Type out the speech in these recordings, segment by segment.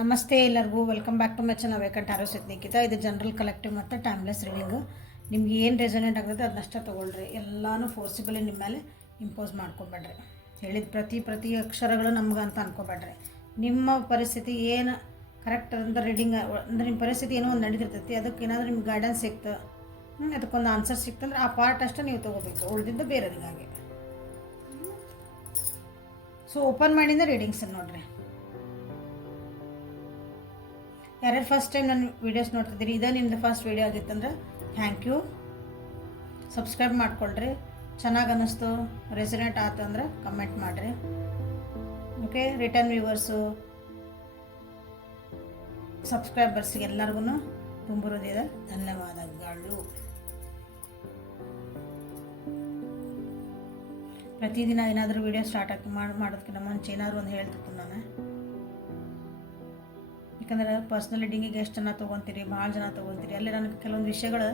ನಮಸ್ತೆ ಎಲ್ಲರಿಗೂ welcome back to my channel vacant arrow Nikhita. ಇದು ಜನರಲ್ ಕಲೆಕ್ಟಿವ್ ಮತ್ತು ಟೈಮ್ಲೆಸ್ ರೀಡಿಂಗು. ನಿಮ್ಗೆ ಏನು ರೆಸೊನೇಟ್ ಆಗುತ್ತೆ ಅದನ್ನಷ್ಟೇ ತೊಗೊಳ್ರಿ. ಎಲ್ಲನೂ ಫೋರ್ಸಿಬಲಿ ನಿಮ್ಮ ಮೇಲೆ ಇಂಪೋಸ್ ಮಾಡ್ಕೊಬೇಡ್ರಿ. ಹೇಳಿದ ಪ್ರತಿ ಅಕ್ಷರಗಳು ನಮ್ಗೆ ಅಂತ ಅನ್ಕೋಬೇಡ್ರಿ. ನಿಮ್ಮ ಪರಿಸ್ಥಿತಿ ಏನು ಕರೆಕ್ಟ್ ಅಂತ ರೀಡಿಂಗ್ ಅಂದರೆ ನಿಮ್ಮ ಪರಿಸ್ಥಿತಿ ಏನೋ ಒಂದು ನಡೀತಿರ್ತೈತಿ, ಅದಕ್ಕೆ ಏನಾದರೂ ನಿಮ್ಗೆ ಗೈಡೆನ್ಸ್ ಸಿಕ್ತು, ಅದಕ್ಕೊಂದು ಆನ್ಸರ್ ಸಿಕ್ತಂದ್ರೆ ಆ ಪಾರ್ಟ್ ಅಷ್ಟೇ ನೀವು ತೊಗೋಬೇಕು, ಉಳಿದಿದ್ದು ಬೇರೆಯವ್ರಿಗಾಗಿ. ಸೊ ಓಪನ್ ಮೈಂಡಿಂದ ರೀಡಿಂಗ್ಸ್ ನೋಡಿರಿ. ಯಾರ್ಯಾರು ಫಸ್ಟ್ ಟೈಮ್ ನನ್ನ ವೀಡಿಯೋಸ್ ನೋಡ್ತಿದ್ದೀರಿ, ಇದೇ ನಿಮ್ಮದು ಫಸ್ಟ್ ವೀಡಿಯೋ ಆಗಿತ್ತಂದ್ರೆ ಥ್ಯಾಂಕ್ ಯು. ಸಬ್ಸ್ಕ್ರೈಬ್ ಮಾಡ್ಕೊಳ್ರಿ. ಚೆನ್ನಾಗಿ ಅನ್ನಿಸ್ತು, ರೆಸೊನೇಟ್ ಆಯ್ತು ಅಂದ್ರೆ ಕಮೆಂಟ್ ಮಾಡಿರಿ. ಓಕೆ, ರಿಟರ್ನ್ ವ್ಯೂವರ್ಸು, ಸಬ್ಸ್ಕ್ರೈಬರ್ಸ್ಗೆ ಎಲ್ಲರಿಗೂ ತುಂಬ ಹೃದಯದ ಧನ್ಯವಾದಗಳು. ಪ್ರತಿದಿನ ಏನಾದರೂ ವೀಡಿಯೋ ಸ್ಟಾರ್ಟ್ ಆಗಿ ಮಾಡೋದಕ್ಕಿಂತ ಮುಂಚೆ ಏನಾದರೂ ಒಂದು ಹೇಳ್ತಿರ್ತೀನಿ ನಾನು. ಯಾಕಂದ್ರೆ ಪರ್ಸ್ನಲ್ ರೀಡಿಂಗಿಗೆ ಎಷ್ಟು ಜನ ತೊಗೊತೀರಿ, ಭಾಳ ಜನ ತೊಗೊತೀರಿ, ಅಲ್ಲಿ ನನಗೆ ಕೆಲವೊಂದು ವಿಷಯಗಳು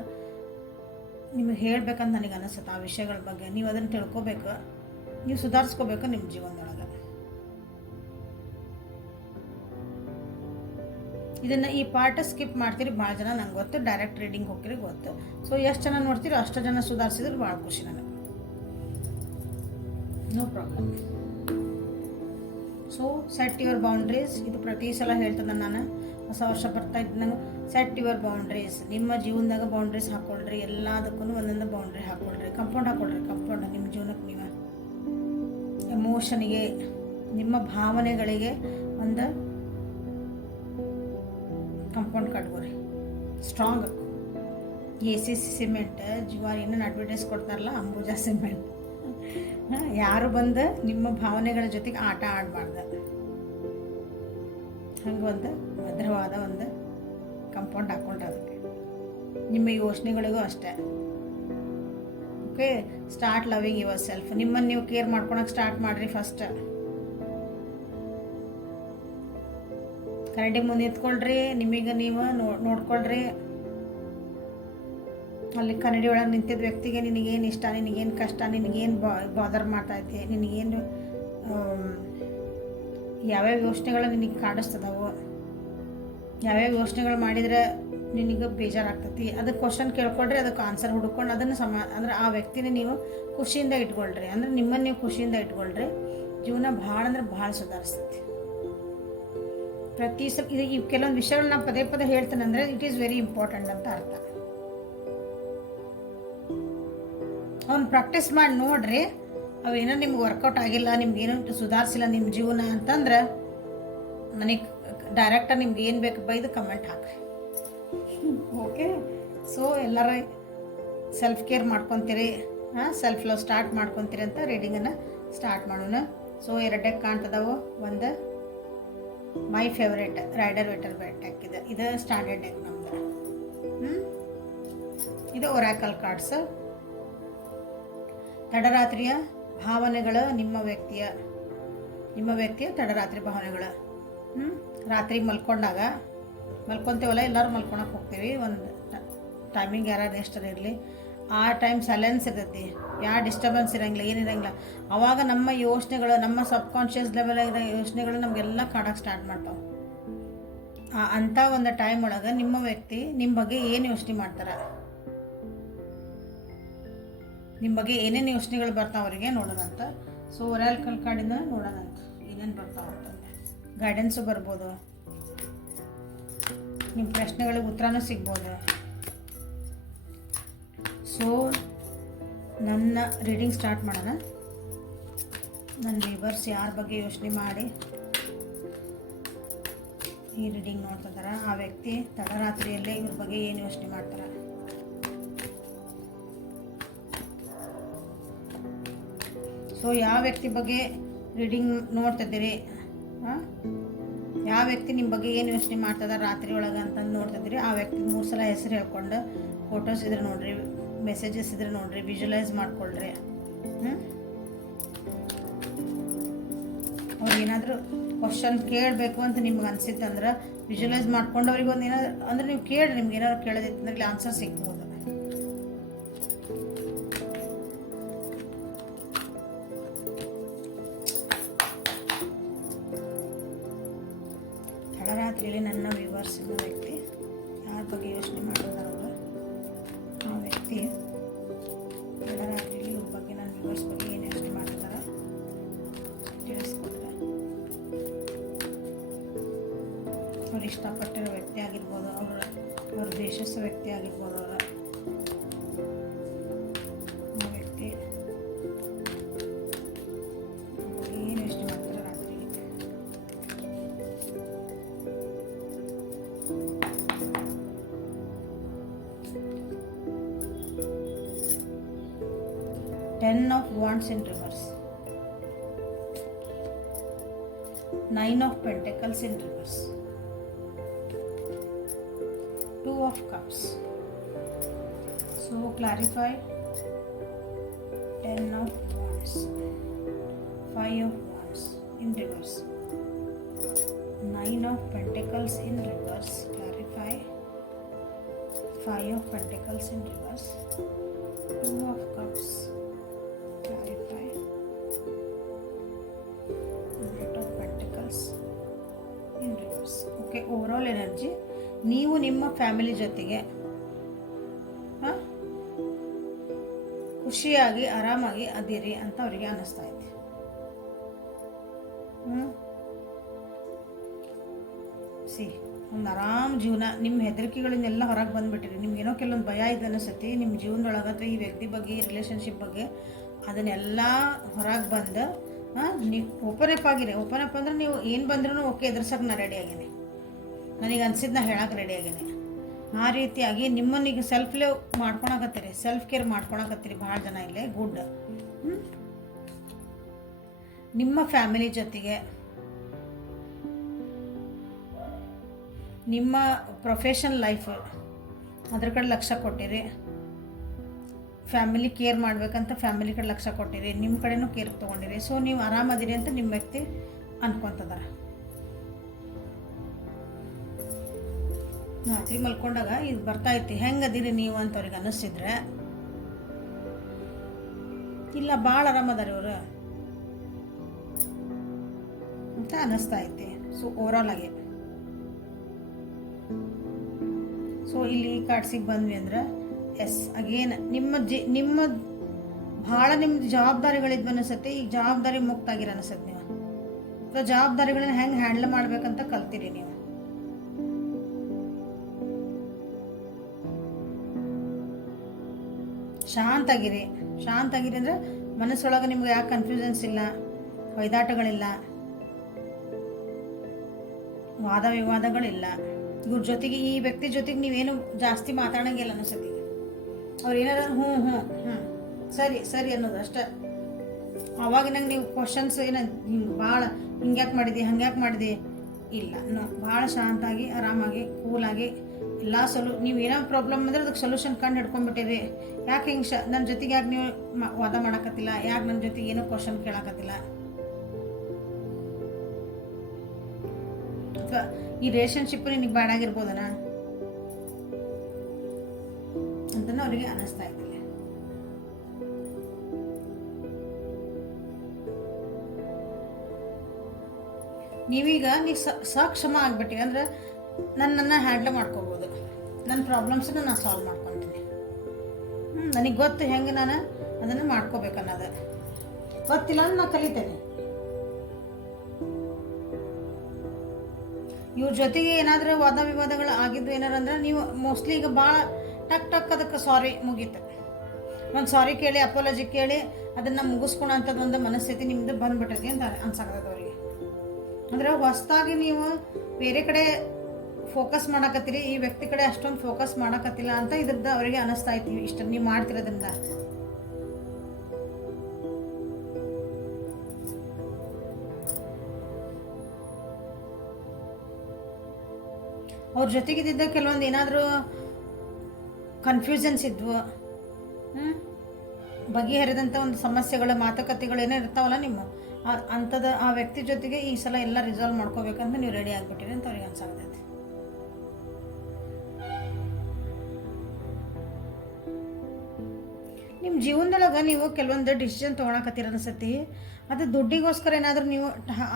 ನಿಮಗೆ ಹೇಳ್ಬೇಕಂತ ನನಗೆ ಅನಿಸುತ್ತೆ. ಆ ವಿಷಯಗಳ ಬಗ್ಗೆ ನೀವು ಅದನ್ನು ತಿಳ್ಕೊಬೇಕು, ನೀವು ಸುಧಾರಿಸ್ಕೋಬೇಕು ನಿಮ್ಮ ಜೀವನದೊಳಗೆ. ಇದನ್ನು ಈ ಪಾರ್ಟ್ ಸ್ಕಿಪ್ ಮಾಡ್ತೀರಿ ಭಾಳ ಜನ, ನಂಗೆ ಗೊತ್ತು. ಡೈರೆಕ್ಟ್ ರೀಡಿಂಗ್ ಹೋಗ್ತೀರಿ ಗೊತ್ತು. ಸೊ ಎಷ್ಟು ಜನ ನೋಡ್ತೀರಿ ಅಷ್ಟು ಜನ ಸುಧಾರಿಸಿದ್ರೆ ಭಾಳ ಖುಷಿ ನನಗೆ. No problem. So set your boundaries. ಇದು ಪ್ರತಿ ಸಲ ಹೇಳ್ತದೆ ನಾನು. ಹೊಸ ವರ್ಷ ಬರ್ತಾ ಇದ್ದಂಗೆ ಸೆಟ್ ಯುವರ್ ಬೌಂಡ್ರೀಸ್. ನಿಮ್ಮ ಜೀವನದಾಗ ಬೌಂಡ್ರೀಸ್ ಹಾಕ್ಕೊಳ್ರಿ. ಎಲ್ಲದಕ್ಕೂ ಒಂದೊಂದು ಬೌಂಡ್ರಿ ಹಾಕ್ಕೊಳ್ರಿ. ಕಂಪೌಂಡ್ ಹಾಕ್ಕೊಳ್ರಿ. ಕಂಪೌಂಡ್ ನಿಮ್ಮ ಜೀವನಕ್ಕೆ ನೀವು ಎಮೋಷನಿಗೆ, ನಿಮ್ಮ ಭಾವನೆಗಳಿಗೆ ಒಂದು ಕಂಪೌಂಡ್ ಕಟ್ಕೋರಿ. ಸ್ಟ್ರಾಂಗ್ AC ಸಿಮೆಂಟ್, ಜುವಾರಿ ಇನ್ನೂ ಅಡ್ವರ್ಟೈಸ್ ಕೊಡ್ತಾರಲ್ಲ, ಅಂಬುಜಾ ಸಿಮೆಂಟ್. ಯಾರು ಬಂದು ನಿಮ್ಮ ಭಾವನೆಗಳ ಜೊತೆಗೆ ಆಟ ಆಡಬಾರ್ದು. ಹಂಗೆ ಒಂದು ಭದ್ರವಾದ ಒಂದು ಕಂಪೌಂಡ್ ಹಾಕ್ಕೊಂಡ್ರೆ ಅದಕ್ಕೆ ನಿಮ್ಮ ಯೋಚನೆಗಳಿಗೂ ಅಷ್ಟೇ. Okay, start loving your self. ನಿಮ್ಮನ್ನು ನೀವು ಕೇರ್ ಮಾಡ್ಕೊಳಕ್ಕೆ ಸ್ಟಾರ್ಟ್ ಮಾಡಿರಿ. ಫಸ್ಟ್ ಕರೆಂಟಿಗೆ ಮುಂದೆ ನಿಂತ್ಕೊಳ್ರಿ. ನಿಮಗೆ ನೀವು ನೋಡ್ಕೊಳ್ರಿ. ಅಲ್ಲಿ ಕನ್ನಡಿ ಒಳಗೆ ನಿಂತಿದ್ದ ವ್ಯಕ್ತಿಗೆ ನಿನಗೇನು ಇಷ್ಟ, ನಿನಗೇನು ಕಷ್ಟ, ನಿನಗೇನು ಬಾದರ್ ಮಾಡ್ತೈತಿ, ನಿನಗೇನು ಯಾವ್ಯಾವ ಯೋಚನೆಗಳು ನಿನಗೆ ಕಾಡಿಸ್ತದವು, ಯಾವ್ಯಾವ ಯೋಚನೆಗಳು ಮಾಡಿದರೆ ನಿನಗೆ ಬೇಜಾರಾಗ್ತೈತಿ, ಅದಕ್ಕೆ ಕ್ವಶನ್ ಕೇಳ್ಕೊಳ್ರಿ. ಅದಕ್ಕೆ ಆನ್ಸರ್ ಹುಡ್ಕೊಂಡು ಅದನ್ನು ಅಂದರೆ ಆ ವ್ಯಕ್ತಿನ ನೀವು ಖುಷಿಯಿಂದ ಇಟ್ಕೊಳ್ರಿ. ಅಂದರೆ ನಿಮ್ಮನ್ನು ನೀವು ಖುಷಿಯಿಂದ ಇಟ್ಕೊಳ್ರಿ. ಜೀವನ ಭಾಳ ಅಂದ್ರೆ ಭಾಳ ಸುಧಾರಿಸ್ತೈತಿ. ಪ್ರತಿ ಸಲ ಈ ಕೆಲವೊಂದು ವಿಷಯಗಳು ನಾನು ಪದೇ ಹೇಳ್ತೇನೆ ಅಂದರೆ ಇಟ್ ಈಸ್ ವೆರಿ ಇಂಪಾರ್ಟೆಂಟ್ ಅಂತ ಅರ್ಥ. ಅವ್ನು ಪ್ರಾಕ್ಟೀಸ್ ಮಾಡಿ ನೋಡ್ರಿ. ಅವೇನೋ ನಿಮ್ಗೆ ವರ್ಕೌಟ್ ಆಗಿಲ್ಲ, ನಿಮ್ಗೇನು ಸುಧಾರಿಸಿಲ್ಲ ನಿಮ್ಮ ಜೀವನ ಅಂತಂದ್ರೆ ನನಗೆ ಡೈರೆಕ್ಟಾಗಿ ನಿಮ್ಗೆ ಏನು ಬೇಕು ಬೈದು ಕಮೆಂಟ್ ಹಾಕ್ರಿ. ಓಕೆ, ಸೊ ಎಲ್ಲರೂ ಸೆಲ್ಫ್ ಕೇರ್ ಮಾಡ್ಕೊತೀರಿ, ಸೆಲ್ಫ್ ಲವ್ ಸ್ಟಾರ್ಟ್ ಮಾಡ್ಕೊತೀರಿ ಅಂತ ರೀಡಿಂಗನ್ನು ಸ್ಟಾರ್ಟ್ ಮಾಡೋಣ. ಸೊ 2 ಡೆಕ್ ಕಾಣ್ತದವು. ಒಂದು my favourite Rider Waite deck ಇದೆ. ಇದು ಸ್ಟ್ಯಾಂಡರ್ಡ್ ಡೆಕ್ ನಮ್ದು. ಇದು ಒರಾಕಲ್ ಕಾರ್ಡ್ಸ್. ತಡರಾತ್ರಿಯ ಭಾವನೆಗಳು, ನಿಮ್ಮ ವ್ಯಕ್ತಿಯ ತಡರಾತ್ರಿ ಭಾವನೆಗಳು. ರಾತ್ರಿ ಮಲ್ಕೊತೇವಲ್ಲ, ಎಲ್ಲರೂ ಮಲ್ಕೊಳಕ್ಕೆ ಹೋಗ್ತೀವಿ. ಒಂದು ಟೈಮಿಂಗ್ ಯಾರು ಎಷ್ಟರ ಆ ಟೈಮ್ ಸೈಲೆನ್ಸ್ ಇರ್ತೈತಿ, ಯಾವ ಡಿಸ್ಟರ್ಬೆನ್ಸ್ ಇರೋಂಗಿಲ್ಲ, ಏನಿರೋಂಗಿಲ್ಲ. ಆವಾಗ ನಮ್ಮ ಯೋಚನೆಗಳು, ನಮ್ಮ ಸಬ್ಕಾನ್ಷಿಯಸ್ ಲೆವೆಲ್ ಇರೋ ಯೋಚನೆಗಳು ನಮಗೆಲ್ಲ ಕಾಡೋಕ್ಕೆ ಸ್ಟಾರ್ಟ್ ಮಾಡ್ತಾವೆ. ಅಂಥ ಒಂದು ಟೈಮ್ ಒಳಗೆ ನಿಮ್ಮ ವ್ಯಕ್ತಿ ನಿಮ್ಮ ಬಗ್ಗೆ ಏನು ಯೋಚನೆ ಮಾಡ್ತಾರೆ, ನಿಮ್ಮ ಬಗ್ಗೆ ಏನೇನು ಯೋಚನೆಗಳು ಬರ್ತಾವೆ ಅವರಿಗೆ ನೋಡೋಣಂತ. ಸೊ ಒರಾಕಲ್ ಕಾರ್ಡಿಂದ ನೋಡೋಣಂತ ಏನೇನು ಬರ್ತಾವೆ ಅಂತಂದರೆ ಗೈಡೆನ್ಸು ಬರ್ಬೋದು, ನಿಮ್ಮ ಪ್ರಶ್ನೆಗಳಿಗೆ ಉತ್ತರನೂ ಸಿಗ್ಬೋದು. ಸೊ ನನ್ನ ರೀಡಿಂಗ್ ಸ್ಟಾರ್ಟ್ ಮಾಡೋಣ. ನನ್ನ ವ್ಯೂವರ್ಸ್ ಯಾರ ಬಗ್ಗೆ ಯೋಚನೆ ಮಾಡಿ ಈ ರೀಡಿಂಗ್ ನೋಡ್ತಿದ್ದಾರೆ, ಆ ವ್ಯಕ್ತಿ ತಡರಾತ್ರಿಯಲ್ಲೇ ಇವ್ರ ಬಗ್ಗೆ ಏನು ಯೋಚನೆ ಮಾಡ್ತಾರೆ. ಸೊ ಯಾವ ವ್ಯಕ್ತಿ ಬಗ್ಗೆ ರೀಡಿಂಗ್ ನೋಡ್ತಿದ್ದೀರಿ, ಯಾವ ವ್ಯಕ್ತಿ ನಿಮ್ಮ ಬಗ್ಗೆ ಏನು ಯೋಚನೆ ಮಾಡ್ತಿದ್ದಾರೆ ರಾತ್ರಿ ಒಳಗೆ ಅಂತಂದು ನೋಡ್ತಿದ್ದೀರಿ, ಆ ವ್ಯಕ್ತಿ 3 ಸಲ ಹೆಸರು ಹೇಳ್ಕೊಂಡು ಫೋಟೋಸ್ ಇದ್ರೆ ನೋಡಿರಿ, ಮೆಸೇಜಸ್ ಇದ್ರೆ ನೋಡಿರಿ, ವಿಜುವಲೈಸ್ ಮಾಡ್ಕೊಳ್ರಿ. ಅವ್ರಿಗೆ ಏನಾದರೂ ಕ್ವಶನ್ ಕೇಳಬೇಕು ಅಂತ ನಿಮ್ಗೆ ಅನಿಸಿತ್ತಂದ್ರೆ ವಿಜುವಲೈಸ್ ಮಾಡ್ಕೊಂಡು ಅವ್ರಿಗೆ ಒಂದು ಏನಾದ್ರು ಅಂದರೆ ನೀವು ಕೇಳ್ರಿ. ನಿಮ್ಗೆ ಏನಾದ್ರು ಕೇಳೋದಿತ್ತು ಅಂದ್ರೆ ಇಲ್ಲಿ ಆನ್ಸರ್ ಸಿಗ್ಬೋದು. ತಡರಾತ್ರಿಯಲ್ಲಿ ನನ್ನ ವ್ಯೂವರ್ಸ್ ಅನ್ನೋ ವ್ಯಕ್ತಿ ಯಾರ ಬಗ್ಗೆ ಯೋಚನೆ ಮಾಡಿದಾರಲ್ಲ ಆ ವ್ಯಕ್ತಿ ತಡರಾತ್ರಿಯಲ್ಲಿ ಇವ್ರ ಬಗ್ಗೆ ನನ್ನ ವ್ಯೂವರ್ಸ್ ಬಗ್ಗೆ ಏನು ಯೋಚನೆ ಮಾಡಿದಾರ ತಿಳಿಸ್ಕೊಟ್ರೆ ಅವ್ರು ಇಷ್ಟಪಟ್ಟಿರೋ ವ್ಯಕ್ತಿ ಆಗಿರ್ಬೋದು, ಅವ್ರ ದ್ವೇಷಿಸೋ ವ್ಯಕ್ತಿ ಆಗಿರ್ಬೋದು, ಅವರ ವ್ಯಕ್ತಿ ಏನು ಯೋಚನೆ ಮಾಡ್ತಾರೆ ರಾತ್ರಿ. Ten of Wands in reverse, Nine of Pentacles in reverse, Two of Cups. So clarify. Ten of Wands, Five of Wands in reverse, Nine of Pentacles in reverse, clarify. Five of Pentacles in reverse, Two of Cups, clarify. Knight of Pentacles in reverse. Okay, overall energy, ನೀವು ನಿಮ್ಮ family ಜೊತೆಗೆ ಖುಷಿಯಾಗಿ ಆರಾಮಾಗಿ ಅದಿರಿ ಅಂತ ಅವರಿಗೆ ಅನ್ನಿಸ್ತಾ ಇದೆ. ಒಂದು ಆರಾಮ್ ಜೀವನ, ನಿಮ್ಮ ಹೆದರಿಕೆಗಳಿಂದೆಲ್ಲ ಹೊರಗೆ ಬಂದುಬಿಟ್ಟಿರಿ. ನಿಮ್ಗೇನೋ ಕೆಲವೊಂದು ಭಯ ಇದೆ ಅನಿಸುತ್ತೆ ನಿಮ್ಮ ಜೀವನದೊಳಗಂದ್ರೆ ಈ ವ್ಯಕ್ತಿ ಬಗ್ಗೆ, ಈ ರಿಲೇಷನ್ಶಿಪ್ ಬಗ್ಗೆ, ಅದನ್ನೆಲ್ಲ ಹೊರಗೆ ಬಂದು ನೀವು ಓಪನ್ ಅಪ್ ಆಗಿರಿ. ಓಪನ್ ಅಪ್ ಅಂದ್ರೆ ನೀವು ಏನು ಬಂದ್ರೂ ಓಕೆ ಎದುರ್ಸಕ್ಕೆ ನಾನು ರೆಡಿ ಆಗೀನಿ, ನನಗೆ ಅನ್ಸಿದ್ದು ನಾ ಹೇಳಕ್ಕೆ ರೆಡಿ ಆಗೀನಿ. ಆ ರೀತಿಯಾಗಿ ನಿಮ್ಮನ್ನೀಗ ಸೆಲ್ಫ್ ಲೇವ್ ಮಾಡ್ಕೊಳಕತ್ತೀರಿ, ಸೆಲ್ಫ್ ಕೇರ್ ಮಾಡ್ಕೊಳಕತ್ತೀರಿ ಭಾಳ ಜನ ಇಲ್ಲೇ. ಗುಡ್. ನಿಮ್ಮ ಫ್ಯಾಮಿಲಿ ಜೊತೆಗೆ ನಿಮ್ಮ ಪ್ರೊಫೆಷನ್ ಲೈಫ್ ಅದ್ರ ಕಡೆ ಲಕ್ಷ್ಯ ಕೊಟ್ಟಿರಿ. ಫ್ಯಾಮಿಲಿ ಕೇರ್ ಮಾಡ್ಬೇಕಂತ ಫ್ಯಾಮಿಲಿ ಕಡೆ ಲಕ್ಷ್ಯ ಕೊಟ್ಟಿರಿ, ನಿಮ್ಮ ಕಡೆನೂ ಕೇರ್ ತೊಗೊಂಡಿರಿ. ಸೊ ನೀವು ಆರಾಮದಿರಿ ಅಂತ ನಿಮ್ಮ ವ್ಯಕ್ತಿ ಅನ್ಕೊತದಾರ. ರಾತ್ರಿ ಮಲ್ಕೊಂಡಾಗ ಇದು ಬರ್ತಾಯಿತ್ತು, ಹೆಂಗದಿರಿ ನೀವು ಅಂತ ಅವ್ರಿಗೆ ಅನ್ನಿಸಿದ್ರೆ, ಇಲ್ಲ ಭಾಳ ಆರಾಮದಾರ ಇವರು ಅಂತ ಅನ್ನಿಸ್ತಾ ಐತಿ. ಸೊ ಓವರಾಲ್ ಆಗಿ ಸೊ ಇಲ್ಲಿ ಈ ಕಾರ್ಡ್ಸಿಗೆ ಬಂದ್ವಿ ಅಂದ್ರೆ ಎಸ್ ಅಗೇನ್ ನಿಮ್ಮ ಭಾಳ ನಿಮ್ದು ಜವಾಬ್ದಾರಿಗಳಿದ್ವು ಅನಿಸುತ್ತೆ. ಈಗ ಜವಾಬ್ದಾರಿ ಮುಕ್ತ ಆಗಿರ ಅನಿಸುತ್ತೆ ನೀವು. ಸೊ ಜವಾಬ್ದಾರಿಗಳನ್ನ ಹೆಂಗೆ ಹ್ಯಾಂಡಲ್ ಮಾಡ್ಬೇಕಂತ ಕಲ್ತೀರಿ ನೀವು. ಶಾಂತಾಗಿರಿ ಅಂದರೆ ಮನಸ್ಸೊಳಗೆ ನಿಮ್ಗೆ ಯಾಕೆ ಕನ್ಫ್ಯೂಷನ್ಸ್ ಇಲ್ಲ, ಹೊಯ್ದಾಟಗಳಿಲ್ಲ, ವಾದ ವಿವಾದಗಳಿಲ್ಲ. ಇವ್ರ ಜೊತೆಗೆ, ಈ ವ್ಯಕ್ತಿ ಜೊತೆಗೆ ನೀವೇನು ಜಾಸ್ತಿ ಮಾತಾಡೋಂಗಿಲ್ಲ ಅನಿಸುತ್ತೆ. ಅವ್ರು ಏನಾರ ಹ್ಞೂ ಸರಿ ಅನ್ನೋದು ಅಷ್ಟೇ. ಅವಾಗಿನಾಗ ನೀವು ಕ್ವಶನ್ಸ್ ಹಿಂಗೆ ಭಾಳ ಹಿಂಗ್ಯಾಕೆ ಮಾಡಿದೆ ಹಂಗ್ಯಾಕೆ ಮಾಡಿದೆ ಇಲ್ಲ, ಭಾಳ ಶಾಂತಾಗಿ ಆರಾಮಾಗಿ ಕೂಲಾಗಿ ಎಲ್ಲ ನೀವು ಏನೋ ಪ್ರಾಬ್ಲಮ್ ಅಂದರೆ ಅದಕ್ಕೆ ಸೊಲ್ಯೂಷನ್ ಕಂಡು ಹಿಡ್ಕೊಂಡ್ಬಿಟ್ಟಿರಿ. ಯಾಕೆ ಹಿಂಗೆ ನನ್ನ ಜೊತೆಗೆ ಯಾಕೆ ನೀವು ವಾದ ಮಾಡೋಕತ್ತಿಲ್ಲ, ಯಾಕೆ ನನ್ನ ಜೊತೆಗೆ ಏನೋ ಕ್ವಶನ್ ಕೇಳಕತ್ತಿಲ್ಲ, ಅಥವಾ ಈ ರಿಲೇಷನ್ಶಿಪ್ ನಿನಗೆ ಬೇಡಾಗಿರ್ಬೋದನ ಅಂತನೂ ಅವರಿಗೆ ಅನ್ನಿಸ್ತಾ ಇದ್ದಿಲ್ಲ. ನೀವೀಗ ನೀವು ಸಕ್ಷಮ ಆಗ್ಬಿಟ್ಟಿವಿ ಅಂದ್ರೆ ನನ್ನನ್ನು ಹ್ಯಾಂಡ್ಲ್ ಮಾಡ್ಕೋಬೋದು, ನನ್ನ ಪ್ರಾಬ್ಲಮ್ಸನ್ನು ನಾನು ಸಾಲ್ವ್ ಮಾಡ್ಕೊತೀನಿ. ನನಗೆ ಗೊತ್ತು ಹೆಂಗೆ ನಾನು ಅದನ್ನು ಮಾಡ್ಕೋಬೇಕನ್ನೋದು ಗೊತ್ತಿಲ್ಲ ಅಂದ್ರೆ ನಾನು ಕಲಿತೇನೆ. ಇವ್ರ ಜೊತೆಗೆ ಏನಾದರೂ ವಾದ ವಿವಾದಗಳು ಆಗಿದ್ದು ಏನಾರು ಅಂದ್ರೆ ನೀವು ಮೋಸ್ಟ್ಲಿ ಈಗ ಭಾಳ ಟಕ್ ಅದಕ್ಕೆ ಸಾರಿ ಮುಗೀತು. ಒಂದು ಸಾರಿ ಕೇಳಿ ಅಪಾಲಜಿ ಕೇಳಿ ಅದನ್ನು ಮುಗಿಸ್ಕೊಳೋಂಥದ್ದು ಒಂದು ಮನಸ್ಥಿತಿ ನಿಮ್ಮದು ಬಂದುಬಿಟ್ಟೈತಿ ಅಂತ ಅನ್ಸಾಕತ್ತದ ಅವರಿಗೆ. ಅಂದರೆ ಹೊಸದಾಗಿ ನೀವು ಬೇರೆ ಕಡೆ ಫೋಕಸ್ ಮಾಡಕತ್ತೀರಿ, ಈ ವ್ಯಕ್ತಿ ಕಡೆ ಅಷ್ಟೊಂದು ಫೋಕಸ್ ಮಾಡಕತ್ತಿಲ್ಲ ಅಂತ ಇದ್ರದ್ದು ಅವರಿಗೆ ಅನ್ನಿಸ್ತಾ ಇರ್ತೀವಿ. ಇಷ್ಟ ನೀವು ಮಾಡ್ತಿರೋದ್ರಿಂದ ಅವ್ರ ಜೊತೆಗಿದ್ದ ಕೆಲವೊಂದು ಏನಾದರೂ ಕನ್ಫ್ಯೂಷನ್ಸ್ ಇದ್ವು, ಬಗೆಹರಿದಂಥ ಒಂದು ಸಮಸ್ಯೆಗಳ ಮಾತುಕತೆಗಳು ಏನೋ ಇರ್ತಾವಲ್ಲ ನಿಮ್ಮ ಅಂಥದ್ದು, ಆ ವ್ಯಕ್ತಿ ಜೊತೆಗೆ ಈ ಸಲ ಎಲ್ಲ ರಿಸಾಲ್ವ್ ಮಾಡ್ಕೋಬೇಕಂತ ನೀವು ರೆಡಿ ಆಗಿಬಿಟ್ಟಿರಿ ಅಂತ ಅವ್ರಿಗೆ ಅನ್ಸಾಗ್ತೈತೆ. ನಿಮ್ಮ ಜೀವನದೊಳಗೆ ನೀವು ಕೆಲವೊಂದು ಡಿಸಿಷನ್ ತೊಗೊಳಕತ್ತೀರ ಅನ್ಸತಿ. ಅದು ದುಡ್ಡಿಗೋಸ್ಕರ ಏನಾದರೂ ನೀವು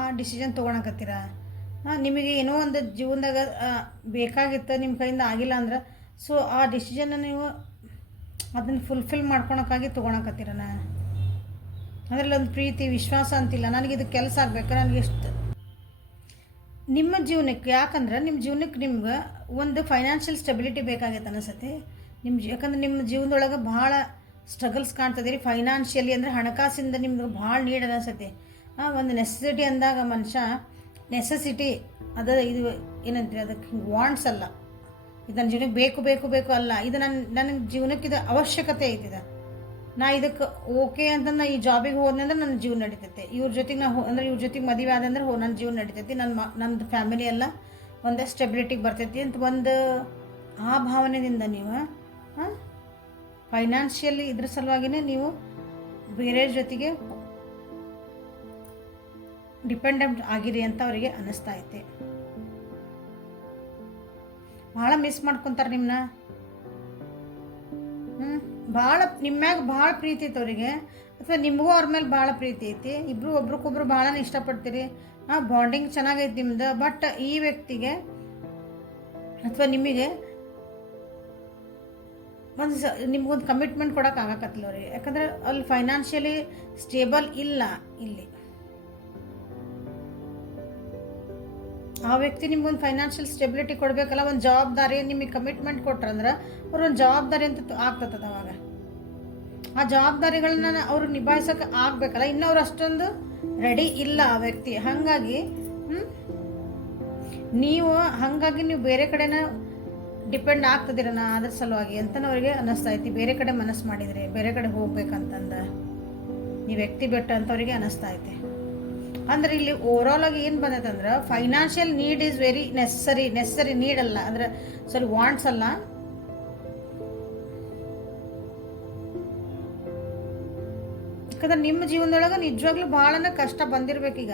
ಆ ಡಿಸಿಷನ್ ತೊಗೊಳಕತ್ತೀರ, ನಿಮಗೆ ಏನೋ ಒಂದು ಜೀವನದಾಗ ಬೇಕಾಗಿತ್ತು, ನಿಮ್ಮ ಕೈಯಿಂದ ಆಗಿಲ್ಲ ಅಂದ್ರೆ, ಸೊ ಆ ಡಿಸಿಷನ್ನ ನೀವು ಅದನ್ನು ಫುಲ್ಫಿಲ್ ಮಾಡ್ಕೊಳಕ್ಕಾಗಿ ತೊಗೊಳಕತ್ತೀರನ. ಅದರಲ್ಲಿ ಒಂದು ಪ್ರೀತಿ ವಿಶ್ವಾಸ ಅಂತಿಲ್ಲ, ನನಗಿದು ಕೆಲಸ ಆಗಬೇಕು, ನನಗೆ ಎಷ್ಟು ನಿಮ್ಮ ಜೀವನಕ್ಕೆ. ಯಾಕಂದ್ರೆ ನಿಮ್ಮ ಜೀವನಕ್ಕೆ ನಿಮ್ಗೆ ಒಂದು ಫೈನಾನ್ಷಿಯಲ್ ಸ್ಟೆಬಿಲಿಟಿ ಬೇಕಾಗೈತೆ ಅನಿಸತ್ತೆ ಯಾಕಂದ್ರೆ ನಿಮ್ಮ ಜೀವನದೊಳಗೆ ಭಾಳ ಸ್ಟ್ರಗಲ್ಸ್ ಕಾಣ್ತದೆ ರೀ ಫೈನಾನ್ಷಿಯಲಿ. ಅಂದರೆ ಹಣಕಾಸಿಂದ ನಿಮ್ಗೆ ಭಾಳ ನೀಡ್ ಅನಿಸತ್ತೆ. ಒಂದು ನೆಸೆಸಿಟಿ ಅಂದಾಗ ಮನುಷ್ಯ ನೆಸೆಸಿಟಿ ಇದು ಏನಂತೀರಿ, ಅದಕ್ಕೆ ವಾಂಟ್ಸ್ ಅಲ್ಲ, ಇದು ನನ್ನ ಜೀವನಕ್ಕೆ ಬೇಕು ಬೇಕು ಬೇಕು ಅಲ್ಲ, ಇದು ನನಗೆ ಜೀವನಕ್ಕೆ ಇದು ಅವಶ್ಯಕತೆ ಐತಿದೆ. ನಾ ಇದಕ್ಕೆ ಓಕೆ ಅಂತ ನಾ ಈ ಜಾಬಿಗೆ ಹೋದ್ನೆ ಅಂದ್ರೆ ನನ್ನ ಜೀವನ ನಡೀತೈತೆ. ಇವ್ರ ಜೊತೆಗೆ ಅಂದರೆ ಇವ್ರ ಜೊತೆಗೆ ಮದುವೆ ಆದಂದ್ರೆ ನನ್ನ ಜೀವನ ನಡೀತೈತಿ, ನನ್ನದು ಫ್ಯಾಮಿಲಿ ಎಲ್ಲ ಒಂದೇ ಸ್ಟೆಬಿಲಿಟಿಗೆ ಬರ್ತೈತಿ ಅಂತ ಒಂದು ಆ ಭಾವನೆಯಿಂದ ನೀವು ಫೈನಾನ್ಷಿಯಲಿ ಇದ್ರ ಸಲುವಾಗಿನೇ ನೀವು ಬೇರೆಯವ್ರ ಜೊತೆಗೆ ಡಿಪೆಂಡೆಂಟ್ ಆಗಿರಿ ಅಂತ ಅವರಿಗೆ ಅನ್ನಿಸ್ತಾ ಐತೆ. ಭಾಳ ಮಿಸ್ ಮಾಡ್ಕೊತಾರೆ ನಿಮ್ಮನ್ನ. ಭಾಳ ನಿಮ್ಮ್ಯಾಗ ಭಾಳ ಪ್ರೀತಿ ಐತೆ ಅವರಿಗೆ, ಅಥವಾ ನಿಮಗೂ ಅವ್ರ ಮೇಲೆ ಭಾಳ ಪ್ರೀತಿ ಐತಿ. ಇಬ್ಬರು ಒಬ್ರಿಗೊಬ್ರು ಭಾಳ ಇಷ್ಟಪಡ್ತೀರಿ, ಬಾಂಡಿಂಗ್ ಚೆನ್ನಾಗೈತಿ ನಿಮ್ದು. ಬಟ್ ಈ ವ್ಯಕ್ತಿಗೆ ಅಥವಾ ನಿಮಗೆ ನಿಮ್ಗೊಂದು ಕಮಿಟ್ಮೆಂಟ್ ಕೊಡೋಕೆ ಆಗಕತ್ತಿಲ್ಲ ಅವ್ರಿಗೆ. ಯಾಕಂದ್ರೆ ಅಲ್ಲಿ ಫೈನಾನ್ಷಿಯಲಿ ಸ್ಟೇಬಲ್ ಇಲ್ಲ. ಇಲ್ಲಿ ಆ ವ್ಯಕ್ತಿ ನಿಮ್ಗೊಂದು ಫೈನಾನ್ಷಿಯಲ್ ಸ್ಟೆಬಿಲಿಟಿ ಕೊಡಬೇಕಲ್ಲ, ಒಂದು ಜವಾಬ್ದಾರಿ ನಿಮಗೆ ಕಮಿಟ್ಮೆಂಟ್ ಕೊಟ್ರಂದ್ರೆ ಅವ್ರು ಒಂದು ಜವಾಬ್ದಾರಿ ಅಂತ ಆಗ್ತದ. ಅವಾಗ ಆ ಜವಾಬ್ದಾರಿಗಳನ್ನ ಅವ್ರು ನಿಭಾಯಿಸೋಕೆ ಆಗಬೇಕಲ್ಲ, ಇನ್ನೂ ಅವ್ರು ಅಷ್ಟೊಂದು ರೆಡಿ ಇಲ್ಲ ಆ ವ್ಯಕ್ತಿ. ಹಾಗಾಗಿ ನೀವು ಬೇರೆ ಕಡೆನ ಡಿಪೆಂಡ್ ಆಗ್ತದಿರನ ಅದ್ರ ಸಲುವಾಗಿ ಅಂತಲೂ ಅವರಿಗೆ ಅನ್ನಿಸ್ತಾ ಐತಿ. ಬೇರೆ ಕಡೆ ಮನಸ್ಸು ಮಾಡಿದರೆ ಬೇರೆ ಕಡೆ ಹೋಗ್ಬೇಕಂತಂದ ಈ ವ್ಯಕ್ತಿ ಬೆಟ್ಟ ಅಂತ ಅವರಿಗೆ ಅನ್ನಿಸ್ತಾ ಐತೆ. ಅಂದ್ರೆ ಇಲ್ಲಿ ಓವರಾಲ್ ಆಗಿ ಏನು ಬಂದೈತಂದ್ರೆ financial need is very necessary need ಅಲ್ಲ, ಅಂದ್ರೆ ವಾಂಟ್ಸ್ ಅಲ್ಲ. ಯಾಕಂದ್ರೆ ನಿಮ್ಮ ಜೀವನದೊಳಗೆ ನಿಜವಾಗ್ಲೂ ಭಾಳನ ಕಷ್ಟ ಬಂದಿರ್ಬೇಕೀಗ.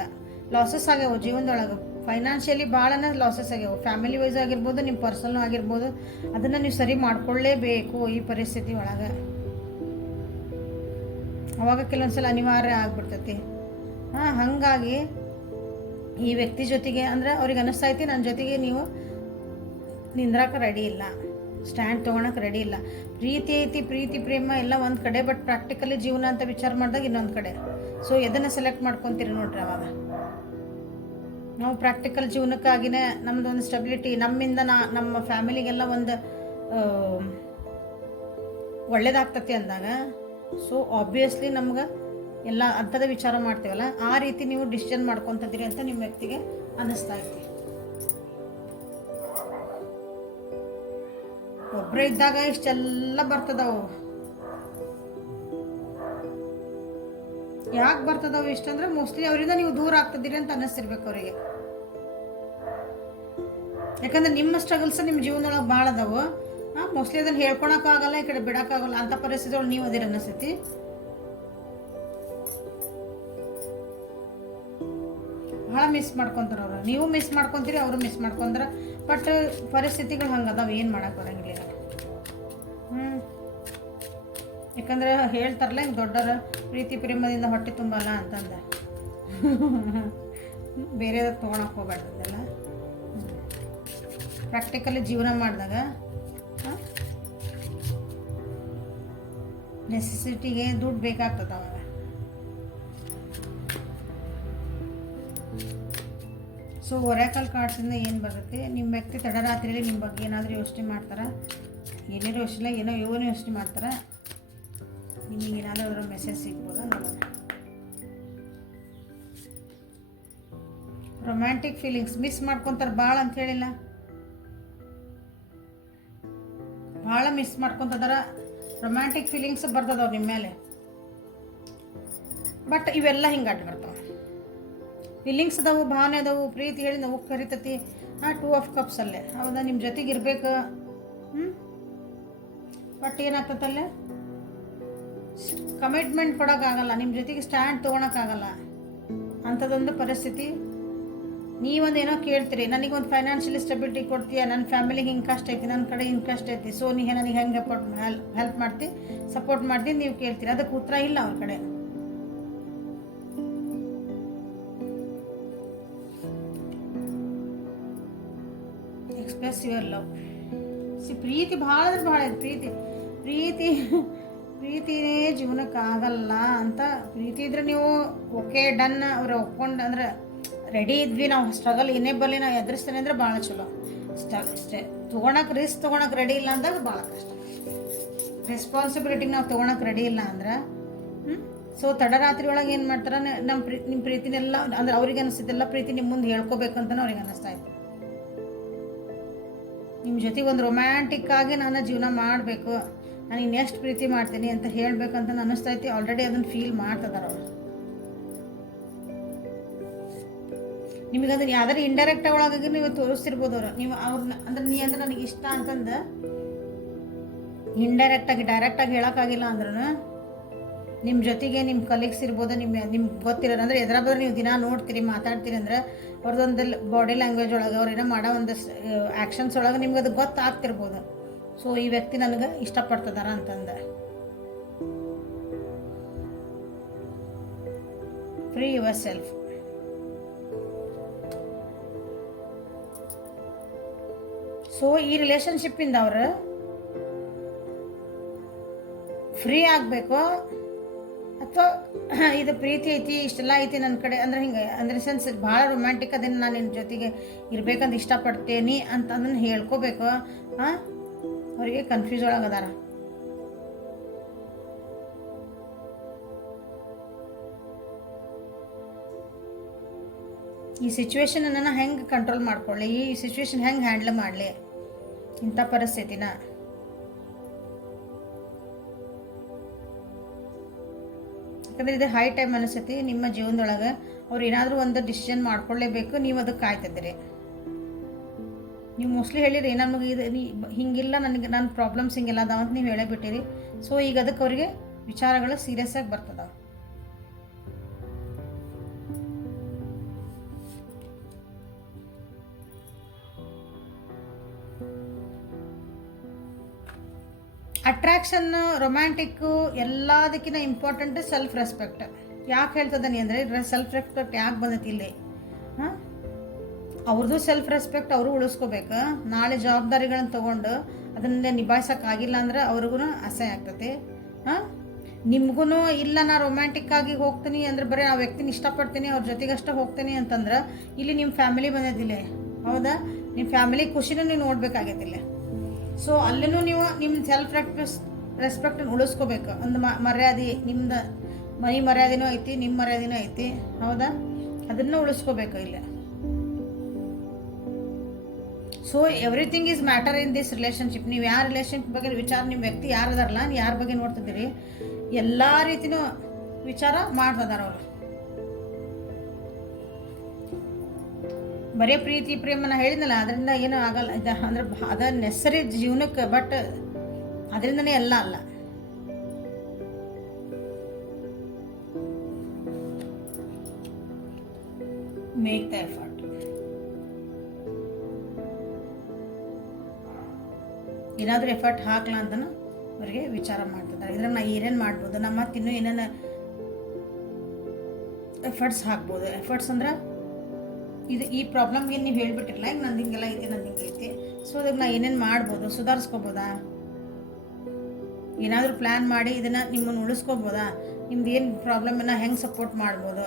ಲಾಸಸ್ ಆಗ್ಯಾವ ಜೀವನದೊಳಗೆ, ಫೈನಾನ್ಷಿಯಲಿ ಭಾಳನ ಲಾಸಸ್ ಆಗ್ಯಾವ. ಫ್ಯಾಮಿಲಿ ವೈಸ್ ಆಗಿರ್ಬೋದು, ನಿಮ್ಮ ಪರ್ಸನಲ್ ಆಗಿರ್ಬೋದು, ಅದನ್ನು ನೀವು ಸರಿ ಮಾಡ್ಕೊಳ್ಳೇಬೇಕು ಈ ಪರಿಸ್ಥಿತಿ ಒಳಗೆ. ಅವಾಗ ಕೆಲವೊಂದ್ಸಲ ಅನಿವಾರ್ಯ ಆಗ್ಬಿಡ್ತೈತಿ. ಹಾಗಾಗಿ ಈ ವ್ಯಕ್ತಿ ಜೊತೆಗೆ ಅಂದರೆ ಅವ್ರಿಗೆ ಅನ್ನಿಸ್ತಾ ಐತಿ ನನ್ನ ಜೊತೆಗೆ ನೀವು ನಿಂದ್ರಕ್ಕೆ ರೆಡಿ ಇಲ್ಲ, ಸ್ಟ್ಯಾಂಡ್ ತೊಗೊಳಕ್ಕೆ ರೆಡಿ ಇಲ್ಲ. ಪ್ರೀತಿ ಐತಿ, ಪ್ರೀತಿ ಪ್ರೇಮ ಎಲ್ಲ ಒಂದು ಕಡೆ, ಬಟ್ ಪ್ರಾಕ್ಟಿಕಲಿ ಜೀವನ ಅಂತ ವಿಚಾರ ಮಾಡಿದಾಗ ಇನ್ನೊಂದು ಕಡೆ. ಸೊ ಎದನ್ನು ಸೆಲೆಕ್ಟ್ ಮಾಡ್ಕೊತೀರಿ ನೋಡ್ರಿ. ಅವಾಗ ನಾವು ಪ್ರಾಕ್ಟಿಕಲ್ ಜೀವನಕ್ಕಾಗಿನೇ ನಮ್ಮದು ಒಂದು ಸ್ಟೆಬಿಲಿಟಿ, ನಮ್ಮಿಂದ ನಮ್ಮ ಫ್ಯಾಮಿಲಿಗೆಲ್ಲ ಒಂದು ಒಳ್ಳೇದಾಗ್ತತಿ ಅಂದಾಗ, ಸೊ ಆಬ್ವಿಯಸ್ಲಿ ನಮ್ಗೆ ಎಲ್ಲ ಅಂಥದ್ದು ವಿಚಾರ ಮಾಡ್ತೀವಲ್ಲ, ಆ ರೀತಿ ನೀವು ಡಿಸಿಷನ್ ಮಾಡ್ಕೊತಿದ್ದೀರಿ ಅಂತ ನಿಮ್ಮ ವ್ಯಕ್ತಿಗೆ ಅನ್ನಿಸ್ತಾ ಐತಿ. ಒಬ್ಬರೇ ಇದ್ದಾಗ ಇಷ್ಟೆಲ್ಲ ಬರ್ತದವು. ಯಾಕೆ ಬರ್ತದವು ಇಷ್ಟಂದ್ರೆ ಮೋಸ್ಟ್ಲಿ ಅವರಿಂದ ನೀವು ದೂರ ಆಗ್ತದಿರಿ ಅಂತ ಅನ್ನಿಸ್ತಿರ್ಬೇಕು ಅವರಿಗೆ. ಯಾಕಂದ್ರೆ ನಿಮ್ಮ ಸ್ಟ್ರಗಲ್ಸ್ ನಿಮ್ಮ ಜೀವನದೊಳಗೆ ಭಾಳ ಅದಾವು. ಮೋಸ್ಟ್ಲಿ ಅದನ್ನು ಹೇಳ್ಕೊಳಕ್ಕಾಗಲ್ಲ, ಈ ಕಡೆ ಬಿಡೋಕ್ಕಾಗಲ್ಲ, ಅಂಥ ಪರಿಸ್ಥಿತಿ ಒಳಗೆ ನೀವು ಅದಿರ ಅನ್ನಿಸ್ತೈತಿ. ಭಾಳ ಮಿಸ್ ಮಾಡ್ಕೊತಾರೆ ಅವರು, ನೀವು ಮಿಸ್ ಮಾಡ್ಕೊತೀರಿ, ಅವರು ಮಿಸ್ ಮಾಡ್ಕೊಂಡ್ರೆ. ಬಟ್ ಪರಿಸ್ಥಿತಿಗಳು ಹಂಗೆ ಅದಾವೆ, ಏನು ಮಾಡೋಕ್ಕೆ ಬರೋಂಗಿಲ್ಲ. ಯಾಕಂದ್ರೆ ಹೇಳ್ತಾರಲ್ಲ ಹಿಂಗೆ ದೊಡ್ಡರ ಪ್ರೀತಿ ಪ್ರೇಮದಿಂದ ಹೊಟ್ಟೆ ತುಂಬಲ್ಲ ಅಂತಂದ. ಬೇರೆ ತೊಗೊಳಕ್ಕೆ ಹೋಗ್ಬಾರ್ದಲ್ಲ. ಪ್ರಾಕ್ಟಿಕಲಿ ಜೀವನ ಮಾಡಿದಾಗ ನೆಸೆಸಿಟಿಗೆ ದುಡ್ಡು ಬೇಕಾಗ್ತದೆ. ಅವಾಗ ಸೊ ಒರಾಕಲ್ ಕಾರ್ಡ್ಸಿಂದ ಏನು ಬರುತ್ತೆ, ನಿಮ್ಮ ವ್ಯಕ್ತಿ ತಡರಾತ್ರಿಯಲ್ಲಿ ನಿಮ್ಮ ಬಗ್ಗೆ ಏನಾದರೂ ಯೋಚನೆ ಮಾಡ್ತಾರೆ, ಏನೇನೋ ಯೋಚನೆ ಏನೋ ಯೋಚನೆ ಮಾಡ್ತಾರೆ, ನಿಮಗೆ ಏನಾದರೂ ಅದರ ಮೆಸೇಜ್ ಸಿಗ್ಬೋದಾ ನೋಡೋಣ. ರೊಮ್ಯಾಂಟಿಕ್ ಫೀಲಿಂಗ್ಸ್ ಮಿಸ್ ಮಾಡ್ಕೊತಾರೆ ಭಾಳ ಅಂತ ಹೇಳಿಲ್ಲ, ಭಾಳ ಮಿಸ್ ಮಾಡ್ಕೊತದಾರ. ರೊಮ್ಯಾಂಟಿಕ್ ಫೀಲಿಂಗ್ಸ್ ಬರ್ತದವ್ರು ನಿಮ್ಮ ಮೇಲೆ. ಬಟ್ ಇವೆಲ್ಲ ಹಿಂಗೆ ಅಡ್ಡ ಬರ್ತಾವೆ. ಫೀಲಿಂಗ್ಸ್ ಅದಾವು, ಭಾವನೆ ಅದಾವು, ಪ್ರೀತಿ ಹೇಳಿ ನಾವು ಕರಿತತಿ. 2 ಆಫ್ ಕಪ್ಸ್ ಅಲ್ಲೇ ಹೌದಾ, ನಿಮ್ಮ ಜೊತೆಗೆ ಇರಬೇಕು. ಬಟ್ ಏನಾಗ್ತದಲ್ಲೇ ಕಮಿಟ್ಮೆಂಟ್ ಕೊಡೋಕ್ಕಾಗಲ್ಲ, ನಿಮ್ಮ ಜೊತೆಗೆ ಸ್ಟ್ಯಾಂಡ್ ತೊಗೊಳಕ್ಕಾಗಲ್ಲ ಅಂಥದ್ದೊಂದು ಪರಿಸ್ಥಿತಿ. ನೀವೊಂದು ಏನೋ ಕೇಳ್ತೀರಿ, ನನಗೊಂದು ಫೈನಾನ್ಷಿಯಲಿ ಸ್ಟೆಬಿಲಿಟಿ ಕೊಡ್ತೀಯ, ನನ್ನ ಫ್ಯಾಮಿಲಿಗೆ ಹಿಂಗೆ ಕಷ್ಟ ಐತಿ, ನನ್ನ ಕಡೆ ಹಿಂಗೆ ಕಷ್ಟ ಐತಿ, ಸೊ ನೀ ನನಗೆ ಹೆಂಗೆ ಹೆಲ್ಪ್ ಮಾಡ್ತಿ, ಸಪೋರ್ಟ್ ಮಾಡ್ತೀನಿ ನೀವು ಕೇಳ್ತೀರಿ. ಅದಕ್ಕೆ ಉತ್ತರ ಇಲ್ಲ ಅವ್ರ ಕಡೆ. Express your love. ಪ್ರೀತಿ ಭಾಳ ಅಂದ್ರೆ ಭಾಳ ಐತೆ. ಪ್ರೀತಿ ಪ್ರೀತಿನೇ ಜೀವನಕ್ಕಾಗಲ್ಲ ಅಂತ. ಪ್ರೀತಿ ಇದ್ರೆ ನೀವು ಓಕೆ ಡನ್, ಅವ್ರು ಒಪ್ಕೊಂಡು ಅಂದ್ರೆ ರೆಡಿ ಇದ್ವಿ, ನಾವು ಸ್ಟ್ರಗಲ್ ಏನೇ ಬರಲಿ ನಾವು ಎದುರಿಸ್ತೇನೆ ಅಂದ್ರೆ ಭಾಳ ಚಲೋ. ಅಷ್ಟೇ ತೊಗೊಳಕ್ಕೆ ರಿಸ್ಕ್ ತೊಗೊಳಕ್ಕೆ ರೆಡಿ ಇಲ್ಲ ಅಂದಾಗ ಭಾಳ ಕಷ್ಟ. ರೆಸ್ಪಾನ್ಸಿಬಿಲಿಟಿ ನಾವು ತೊಗೊಳಕ್ಕೆ ರೆಡಿ ಇಲ್ಲ ಅಂದ್ರೆ ಸೊ ತಡರಾತ್ರಿ ಒಳಗೆ ಏನು ಮಾಡ್ತಾರೆ, ನಿಮ್ಮ ಪ್ರೀತಿನೆಲ್ಲ ಅಂದ್ರೆ ಅವ್ರಿಗೆ ಅನಿಸ್ತಿದ್ದೆಲ್ಲ ಪ್ರೀತಿ ನಿಮ್ಮ ಮುಂದೆ ಹೇಳ್ಕೊಬೇಕಂತಲೂ ಅವ್ರಿಗೆ ಅನ್ನಿಸ್ತಾ ಇತ್ತು. ನಿಮ್ಮ ಜೊತೆಗೆ ಒಂದು ರೊಮ್ಯಾಂಟಿಕ್ ಆಗಿ ನಾನು ಜೀವನ ಮಾಡಬೇಕು, ನಾನು ಇನ್ನೆಷ್ಟು ಪ್ರೀತಿ ಮಾಡ್ತೀನಿ ಅಂತ ಹೇಳಬೇಕಂತ ಅನ್ನಿಸ್ತಾ ಐತಿ. ಆಲ್ರೆಡಿ ಅದನ್ನು ಫೀಲ್ ಮಾಡ್ತಿದ್ದಾರೆ ಅವರು. ನಿಮಗೆ ಅದನ್ನು ಯಾವ್ದಾರು ಇಂಡೈರೆಕ್ಟ್ ಒಳಗಾಗಿ ನೀವು ತೋರಿಸ್ತಿರ್ಬೋದು ಅವರು. ನೀವು ಅವ್ರನ್ನ ಅಂದ್ರೆ ನೀ ಅಂದ್ರೆ ನನಗೆ ಇಷ್ಟ ಅಂತಂದು ಇಂಡೈರೆಕ್ಟಾಗಿ ಡೈರೆಕ್ಟಾಗಿ ಹೇಳೋಕ್ಕಾಗಿಲ್ಲ ಅಂದ್ರೂ ನಿಮ್ಮ ಜೊತೆಗೆ ನಿಮ್ಮ ಕಲೀಗ್ಸ್ ಇರ್ಬೋದು, ನಿಮ್ಗೆ ಗೊತ್ತಿರೋದು ಅಂದರೆ ಎದ್ರ ಬದ್ರೆ ನೀವು ದಿನ ನೋಡ್ತೀರಿ ಮಾತಾಡ್ತೀರಿ ಅಂದ್ರೆ ಅವ್ರದ್ದೊಂದು ಬಾಡಿ ಲ್ಯಾಂಗ್ವೇಜ್ ಒಳಗೆ ಅವ್ರು ಏನೋ ಮಾಡೋ ಒಂದು ಆ್ಯಕ್ಷನ್ಸ್ ಒಳಗೆ ನಿಮ್ಗೆ ಅದು ಗೊತ್ತಾಗ್ತಿರ್ಬೋದು. ಸೊ ಈ ವ್ಯಕ್ತಿ ನನಗೆ ಇಷ್ಟಪಡ್ತಿದಾರ ಅಂತಂದು. Free your self. ಸೊ ಈ ರಿಲೇಷನ್ಶಿಪ್ಪಿಂದ ಅವರು ಫ್ರೀ ಆಗಬೇಕು, ಅಥವಾ ಇದು ಪ್ರೀತಿ ಐತಿ ಇಷ್ಟೆಲ್ಲ ಐತಿ ನನ್ನ ಕಡೆ ಅಂದ್ರೆ ಹಿಂಗೆ ಅಂದ್ರೆ ಸೆನ್ಸ್ ಭಾಳ ರೊಮ್ಯಾಂಟಿಕ್ ಅದನ್ನು ನಾನು ನಿನ್ನ ಜೊತೆಗೆ ಇರ್ಬೇಕಂತ ಇಷ್ಟಪಡ್ತೇನೆ ಅಂತ ಅದನ್ನು ಹೇಳ್ಕೋಬೇಕು. ಅವರಿಗೆ ಕನ್ಫ್ಯೂಸ್ ಒಳಗದಾರ. ಈ ಸಿಚುವೇಶನನ್ನು ಹೆಂಗೆ ಕಂಟ್ರೋಲ್ ಮಾಡ್ಕೊಳ್ಳಿ, ಈ ಸಿಚುವೇಶನ್ ಹೆಂಗೆ ಹ್ಯಾಂಡಲ್ ಮಾಡಲಿ ಇಂಥ ಪರಿಸ್ಥಿತಿನ. ಯಾಕಂದರೆ ಇದು ಹೈ ಟೈಮ್ ಅನಿಸ್ತೈತಿ ನಿಮ್ಮ ಜೀವನದೊಳಗೆ. ಅವ್ರು ಏನಾದರೂ ಒಂದು ಡಿಸಿಷನ್ ಮಾಡ್ಕೊಳ್ಳೇಬೇಕು, ನೀವು ಅದಕ್ಕೆ ಕಾಯ್ತಿದ್ದೀರಿ. ನೀವು ಮೋಸ್ಟ್ಲಿ ಹೇಳಿರಿ ನಮಗೆ ಇದು ಹಿಂಗಿಲ್ಲ, ನನಗೆ ನನ್ನ ಪ್ರಾಬ್ಲಮ್ಸ್ ಹಿಂಗೆಲ್ಲ ಅದಾವ ಅಂತ ನೀವು ಹೇಳೇ ಬಿಟ್ಟಿರಿ. ಸೊ ಈಗ ಅದಕ್ಕೆ ಅವರಿಗೆ ವಿಚಾರಗಳು ಸೀರಿಯಸ್ ಆಗಿ ಬರ್ತದ. ಅಟ್ರಾಕ್ಷನ್ ರೊಮ್ಯಾಂಟಿಕ್ಕು ಎಲ್ಲದಕ್ಕಿಂತ ಇಂಪಾರ್ಟೆಂಟ್ ಸೆಲ್ಫ್ ರೆಸ್ಪೆಕ್ಟ್. ಯಾಕೆ ಹೇಳ್ತದಾನೆ ಅಂದರೆ ಸೆಲ್ಫ್ ರೆಸ್ಪೆಕ್ಟ್ ಯಾಕೆ ಬಂದೈತಿ ಇಲ್ಲಿ. ಅವ್ರದ್ದು ಸೆಲ್ಫ್ ರೆಸ್ಪೆಕ್ಟ್ ಅವರು ಉಳಿಸ್ಕೋಬೇಕು. ನಾಳೆ ಜವಾಬ್ದಾರಿಗಳನ್ನು ತೊಗೊಂಡು ಅದನ್ನೇ ನಿಭಾಯಿಸೋಕ್ಕಾಗಿಲ್ಲ ಅಂದ್ರೆ ಅವ್ರಿಗೂ ಅಸಹ್ಯ ಆಗ್ತೈತಿ. ನಿಮ್ಗೂ ಇಲ್ಲ ನಾ ರೊಮ್ಯಾಂಟಿಕ್ ಆಗಿ ಹೋಗ್ತೀನಿ ಅಂದ್ರೆ ಬರೀ ಆ ವ್ಯಕ್ತಿನ ಇಷ್ಟಪಡ್ತೀನಿ ಅವ್ರ ಜೊತೆಗಷ್ಟೇ ಹೋಗ್ತೀನಿ ಅಂತಂದ್ರೆ ಇಲ್ಲಿ ನಿಮ್ಮ ಫ್ಯಾಮಿಲಿ ಬಂದಿದ್ದಿಲ್ಲ. ಹೌದಾ, ನಿಮ್ಮ ಫ್ಯಾಮಿಲಿ ಖುಷಿನೂ ನೀವು ನೋಡಬೇಕಾಗೈತಿಲ್ಲ. ಸೊ ಅಲ್ಲೂ ನೀವು ನಿಮ್ಮ ಸೆಲ್ಫ್ ರೆಸ್ಪೆಕ್ಟನ್ನು ಉಳಿಸ್ಕೋಬೇಕು. ಒಂದು ಮರ್ಯಾದೆ, ನಿಮ್ದು ಮನೆ ಮರ್ಯಾದೆನೂ ಐತಿ, ನಿಮ್ಮ ಮರ್ಯಾದೆನೂ ಐತಿ. ಹೌದಾ, ಅದನ್ನು ಉಳಿಸ್ಕೋಬೇಕು ಇಲ್ಲ. So everything is matter in this relationship. ನೀವು ಯಾವ ರಿಲೇಷನ್ಶಿಪ್ ಬಗ್ಗೆ ವಿಚಾರ, ನಿಮ್ಮ ವ್ಯಕ್ತಿ ಯಾರು ಅದಾರಲ್ಲ, ಯಾರ ಬಗ್ಗೆ ನೋಡ್ತಿದ್ದೀರಿ, ಎಲ್ಲ ರೀತಿನೂ ವಿಚಾರ ಮಾಡ್ತಿದಾರ ಅವರು. ಬರೀ ಪ್ರೀತಿ ಪ್ರೇಮನ ಹೇಳಿದ್ನಲ್ಲ, ಅದರಿಂದ ಏನೂ ಆಗಲ್ಲ. ಅಂದ್ರೆ ಅದ ನೆಸರಿ ಜೀವನಕ್ಕೆ, ಬಟ್ ಅದರಿಂದನೇ ಎಲ್ಲ ಅಲ್ಲ. Make the effort. ಏನಾದರೂ ಎಫರ್ಟ್ ಹಾಕ್ಲಾ ಅಂತನೂ ಅವರಿಗೆ ವಿಚಾರ ಮಾಡ್ತಿದ್ದಾರೆ. ಇದ್ರಾಗ ನಾ ಏನೇನು ಮಾಡ್ಬೋದು, ನಮ್ಮ ಮತ್ತೆ ಇನ್ನೂ ಏನೇನು ಎಫರ್ಟ್ಸ್ ಹಾಕ್ಬೋದು. ಎಫರ್ಟ್ಸ್ ಅಂದ್ರೆ ಇದು ಈ ಪ್ರಾಬ್ಲಮ್ಗೆ ನೀವು ಹೇಳ್ಬಿಟ್ಟಿರಲ್ಲ, ಈಗ ನಂದು ಹಿಂಗೆಲ್ಲ ಐತಿ, ನಂದು ಹಿಂಗೆ ಐತಿ. ಸೊ ಅದಕ್ಕೆ ನಾ ಏನೇನು ಮಾಡ್ಬೋದು, ಸುಧಾರಿಸ್ಕೋಬೋದಾ, ಏನಾದರೂ ಪ್ಲ್ಯಾನ್ ಮಾಡಿ ಇದನ್ನು ನಿಮ್ಮನ್ನು ಉಳಿಸ್ಕೋಬೋದಾ, ನಿಮ್ದು ಏನು ಪ್ರಾಬ್ಲಮನ್ನು ಹೆಂಗೆ ಸಪೋರ್ಟ್ ಮಾಡ್ಬೋದು.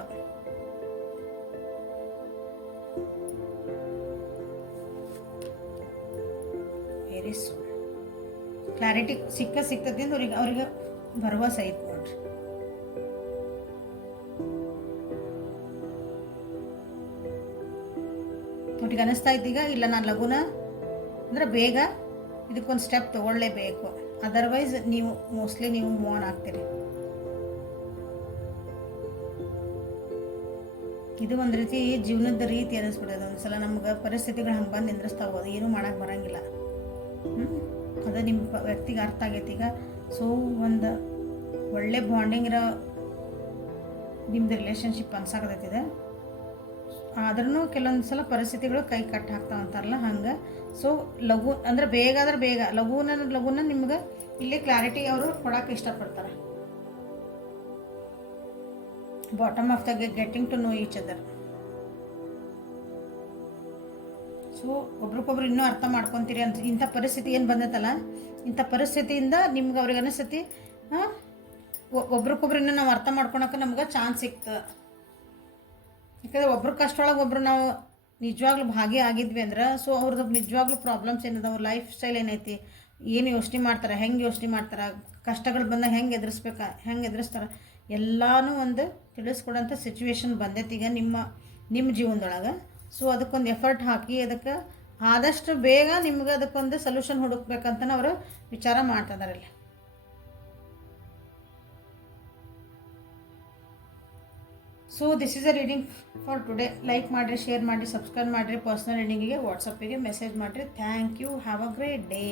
ವೆರಿ ಸೂನ್ ಕ್ಲಾರಿಟಿ ಸಿಗ್ತದೆ ಅಂತ ಅವ್ರಿಗೆ ಭರವಸೆ ಐತೆ ನೋಡ್ರಿ. ಅವ್ರಿಗೆ ಅನಿಸ್ತಾ ಇದ್ದೀಗ ಇಲ್ಲ, ನಾನು ಲಘುನ ಅಂದ್ರೆ ಬೇಗ ಇದಕ್ಕೊಂದು ಸ್ಟೆಪ್ ತೊಗೊಳ್ಳೇಬೇಕು, ಅದರ್ವೈಸ್ ನೀವು ಮೋಸ್ಟ್ಲಿ ನೀವು ಮೂವ್ ಆನ್ ಆಗ್ತೀರಿ. ಇದು ಒಂದು ರೀತಿ ಜೀವನದ ರೀತಿ ಅನ್ನಿಸ್ಬಿಡೋದು. ಒಂದ್ಸಲ ನಮ್ಗೆ ಪರಿಸ್ಥಿತಿಗಳು ಹಂಗೆ ಬಂದು ನಿಂದ್ರಿಸ್ತಾವ, ಅದು ಏನೂ ಮಾಡೋಕ್ಕೆ ಬರೋಂಗಿಲ್ಲ. ಅದು ನಿಮ್ಮ ವ್ಯಕ್ತಿಗೆ ಅರ್ಥ ಆಗೈತಿ ಈಗ. ಸೊ ಒಂದು ಒಳ್ಳೆ ಬಾಂಡಿಂಗ್ ಇರೋ ನಿಮ್ಮದು ರಿಲೇಷನ್ಶಿಪ್ ಅನ್ಸಾಕತ್ತೈತಿದೆ. ಆದ್ರೂ ಕೆಲವೊಂದು ಸಲ ಪರಿಸ್ಥಿತಿಗಳು ಕೈ ಕಟ್ಟು ಹಾಕ್ತಾವ ಅಂತಾರಲ್ಲ ಹಂಗೆ. ಸೊ ಲಘು ಅಂದ್ರೆ ಬೇಗ ಆದ್ರೆ ಬೇಗ, ಲಘುನ ನಿಮ್ಗೆ ಇಲ್ಲಿ ಕ್ಲಾರಿಟಿ ಅವರು ಕೊಡೋಕೆ ಇಷ್ಟಪಡ್ತಾರೆ. Bottom of the getting to know each other. So ಒಬ್ರಿಗೊಬ್ರು ಇನ್ನೂ ಅರ್ಥ ಮಾಡ್ಕೊತೀರಿ ಅಂತ ಇಂಥ ಪರಿಸ್ಥಿತಿ ಏನು ಬಂದೈತಲ್ಲ, ಇಂಥ ಪರಿಸ್ಥಿತಿಯಿಂದ ನಿಮ್ಗೆ ಅವ್ರಿಗೆ ಅನಿಸ್ತೈತಿ ಒಬ್ರಿಗೊಬ್ರು ಇನ್ನೂ ನಾವು ಅರ್ಥ ಮಾಡ್ಕೊಳಕ್ಕೆ ನಮ್ಗೆ ಚಾನ್ಸ್ ಸಿಕ್ತು. ಯಾಕಂದರೆ ಒಬ್ರ ಕಷ್ಟೊಳಗೆ ಒಬ್ರು ನಾವು ನಿಜವಾಗ್ಲೂ ಭಾಗಿಯಾಗಿದ್ವಿ ಅಂದ್ರೆ, ಸೊ ಅವ್ರದ್ದು ನಿಜವಾಗ್ಲೂ ಪ್ರಾಬ್ಲಮ್ಸ್ ಏನದ, ಅವ್ರ ಲೈಫ್ ಸ್ಟೈಲ್ ಏನೈತಿ, ಏನು ಯೋಚನೆ ಮಾಡ್ತಾರೆ, ಹೆಂಗೆ ಯೋಚನೆ ಮಾಡ್ತಾರೆ, ಕಷ್ಟಗಳು ಬಂದಾಗ ಹೆಂಗೆ ಎದುರಿಸ್ತಾರೆ ಎಲ್ಲನೂ ಒಂದು ತಿಳಿಸ್ಕೊಡೋಂಥ ಸಿಚುವೇಶನ್ ಬಂದೈತಿ ಈಗ ನಿಮ್ಮ ಜೀವನದೊಳಗೆ. ಸೊ ಅದಕ್ಕೊಂದು ಎಫರ್ಟ್ ಹಾಕಿ ಅದಕ್ಕೆ ಆದಷ್ಟು ಬೇಗ ನಿಮ್ಗೆ ಅದಕ್ಕೊಂದು ಸೊಲ್ಯೂಷನ್ ಹುಡುಕ್ಬೇಕಂತ ಅವರು ವಿಚಾರ ಮಾಡ್ತಿದ್ದಾರೆ ಇಲ್ಲಿ. So this is a reading for today. Like ಮಾಡಿರಿ, ಶೇರ್ ಮಾಡಿರಿ, ಸಬ್ಸ್ಕ್ರೈಬ್ ಮಾಡಿರಿ. ಪರ್ಸ್ನಲ್ ರೀಡಿಂಗಿಗೆ ವಾಟ್ಸಪ್ಪಿಗೆ ಮೆಸೇಜ್ ಮಾಡಿರಿ. Thank you. Have a great day.